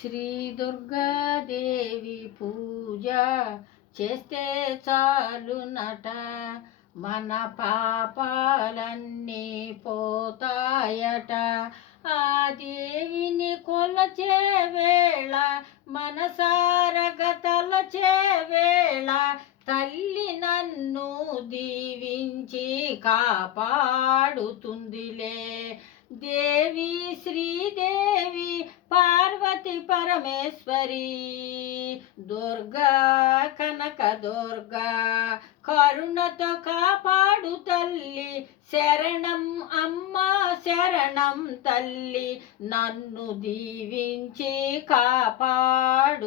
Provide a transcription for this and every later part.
శ్రీ దుర్గాదేవి పూజ చేస్తే చాలునట మన పాపాలన్నీ పోతాయట. ఆ దేవిని కొలచే వేళ మనసారగతల తలచే వేళ తల్లి నన్ను దీవించి కాపాడుతుందిలే. దేవి శ్రీదేవి పరమేశ్వరి. దుర్గా కనక దుర్గా కరుణతో కాపాడు తల్లి. శరణం అమ్మ శరణం తల్లి. నన్ను దీవించి కాపాడుతుందిలే.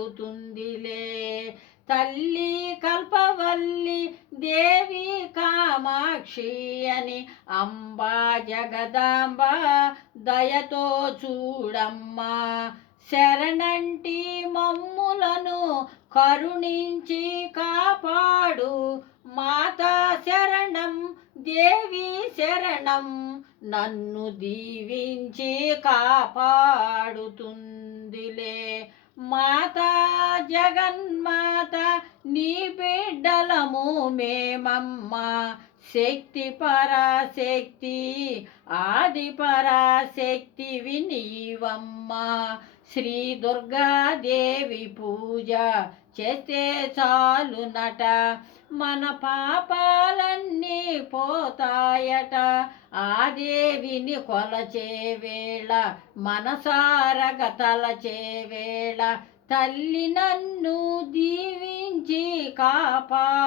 తల్లి కల్పవల్లి దేవి కామాక్షి అని అంబా జగదాంబ దయతో చూడమ్మా. శరణంటి మమ్ములను కరుణించి కాపాడు. మాతా శరణం దేవి శరణం నన్ను దీవించి కాపాడుతుందిలే. మాతా జగన్మాత నీ బిడ్డలము మేమమ్మ. శక్తి పరాశక్తి ఆది పరాశక్తి వినీవమ్మ. శ్రీ దుర్గాదేవి పూజ చేస్తే చాలునట మన పాపాలన్నీ పోతాయట. ఆ దేవిని కొలచే వేళ మనసారగ తలచే వేళ తల్లి నన్ను దీవించి కాపాడుతుందిలే.